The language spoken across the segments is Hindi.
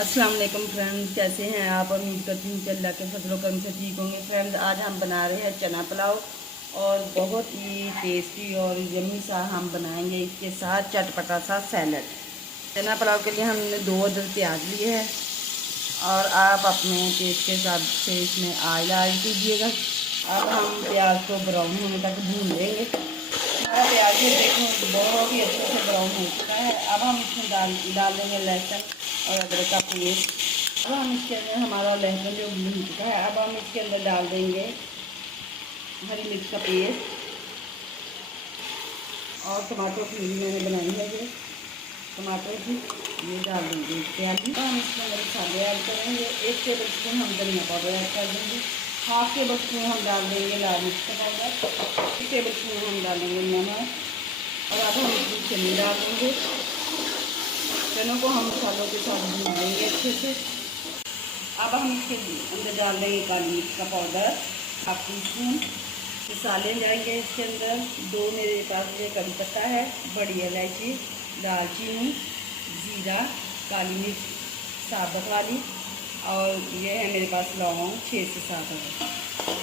अस्सलाम वालेकुम फ्रेंड्स, कैसे हैं आप। उम्मीद करती हूँ कि अल्लाह के फजलो करम से ठीक होंगे। फ्रेंड्स, आज हम बना रहे हैं चना पुलाव और बहुत ही टेस्टी और यम्मी सा हम बनाएंगे इसके साथ चटपटा सा सैलड। चना पुलाव के लिए हमने 2 अदद प्याज लिए हैं और आप अपने टेस्ट के हिसाब से इसमें ऑयल ऐड कीजिएगा। अब हम प्याज को ब्राउन होने तक भून लेंगे। हमारा प्याज ये देखें बहुत ही अच्छे से ब्राउन हो चुका है। अब हम इसमें डाल देंगे लहसुन और अदरक का पेस्ट। अब हम इसके अंदर हमारा लहसुन जो भून चुका है, अब हम इसके अंदर डाल देंगे हरी मिर्च का पेस्ट और टमाटर प्यूरी मैंने बनाई है ये टमाटर की, ये डाल देंगे इसके अंदर। हम इसके अंदर मसाले ऐड करेंगे। 1 टेबल स्पून हम धनिया पाउडर ऐड कर देंगे। 1/2 टेबल स्पून हम डाल देंगे लाल मिर्च का पाउडर। 1 टेबल स्पून हम डालेंगे नमक और अब हम इसमें चने डाल देंगे। चनों को हम मसालों के साथ भून लेंगे अच्छे से। अब हम इसके अंदर डाल देंगे काली मिर्च का पाउडर 1/2 टीस्पून। मसाले जाएंगे इसके अंदर 2 मेरे पास ये कड़ी पत्ता है, बड़ी इलायची, दालचीनी, ज़ीरा, काली मिर्च साबुत वाली और ये है मेरे पास लौंग 6 से 7 है।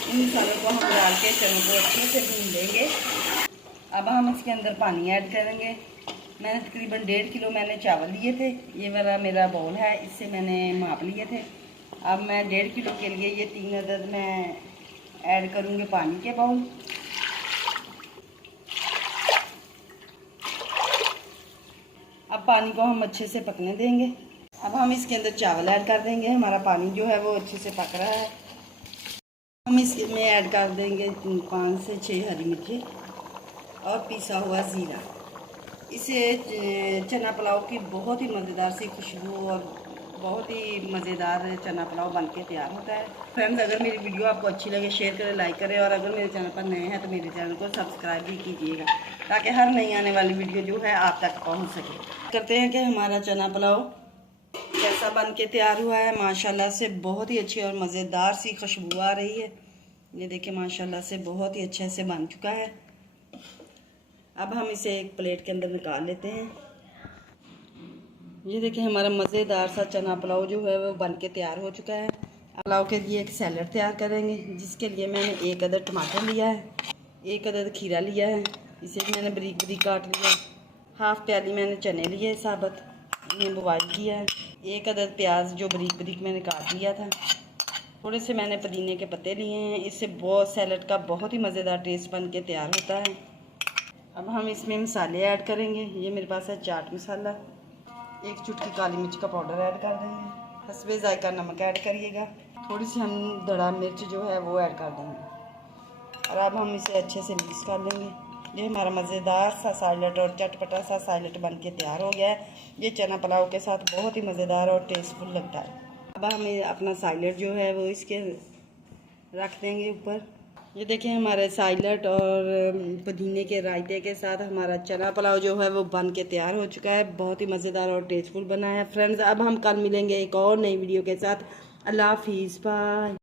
इन मसालों को हम डाल के चनों को अच्छे से भून लेंगे। अब हम इसके अंदर पानी ऐड करेंगे। मैंने तकरीबन 1.5 किलो मैंने चावल लिए थे। ये वाला मेरा बाउल है, इससे मैंने माप लिए थे। अब मैं 1.5 किलो के लिए ये 3 अदद मैं ऐड करूँगी पानी के बाउल। अब पानी को हम अच्छे से पकने देंगे। अब हम इसके अंदर चावल ऐड कर देंगे। हमारा पानी जो है वो अच्छे से पक रहा है। हम इसमें ऐड कर देंगे 5 से 6 हरी मिर्ची और पिसा हुआ ज़ीरा। इससे चना पुलाव की बहुत ही मज़ेदार सी खुशबू और बहुत ही मज़ेदार चना पुलाव बनके तैयार होता है। फ्रेंड्स, अगर मेरी वीडियो आपको अच्छी लगे शेयर करें, लाइक करें और अगर मेरे चैनल पर नए हैं तो मेरे चैनल को सब्सक्राइब भी कीजिएगा ताकि हर नई आने वाली वीडियो जो है आप तक पहुंच सके। करते हैं कि हमारा चना पुलाव कैसा बन के तैयार हुआ है। माशाल्लाह से बहुत ही अच्छी और मज़ेदार सी खुशबू आ रही है। ये देखिए माशाल्लाह से बहुत ही अच्छे से बन चुका है। अब हम इसे एक प्लेट के अंदर निकाल लेते हैं। ये देखिए हमारा मज़ेदार सा चना पुलाव जो है वो बन के तैयार हो चुका है। पुलाव के लिए एक सैलड तैयार करेंगे, जिसके लिए मैंने 1 अदद टमाटर लिया है, 1 अदद खीरा लिया है, इसे मैंने बारीक बारीक काट लिया। 1/2 प्याली मैंने चने लिए साबुत, इन्हें बॉयल किया है। 1 अदद प्याज जो बारीक बारीक मैंने काट लिया था। थोड़े से मैंने पुदीने के पत्ते लिए हैं। इससे बहुत सैलड का बहुत ही मज़ेदार टेस्ट बन के तैयार होता है। अब हम इसमें मसाले ऐड करेंगे। ये मेरे पास है चाट मसाला, 1 चुटकी काली मिर्च का पाउडर ऐड कर देंगे। हस्बे जायका नमक ऐड करिएगा। थोड़ी सी हम दड़ा मिर्च जो है वो ऐड कर देंगे और अब हम इसे अच्छे से मिक्स कर लेंगे। ये हमारा मज़ेदार सा सैलड और चटपटा सा सैलड बन के तैयार हो गया है। ये चना पुलाव के साथ बहुत ही मज़ेदार और टेस्टफुल लगता है। अब हम अपना सैलड जो है वो इसके रख देंगे ऊपर। ये देखें हमारे सैलड और पुदीने के रायते के साथ हमारा चना पुलाव जो है वो बन के तैयार हो चुका है। बहुत ही मज़ेदार और टेस्टफुल बना है। फ्रेंड्स, अब हम कल मिलेंगे एक और नई वीडियो के साथ। अल्लाह हाफिज़, बाय।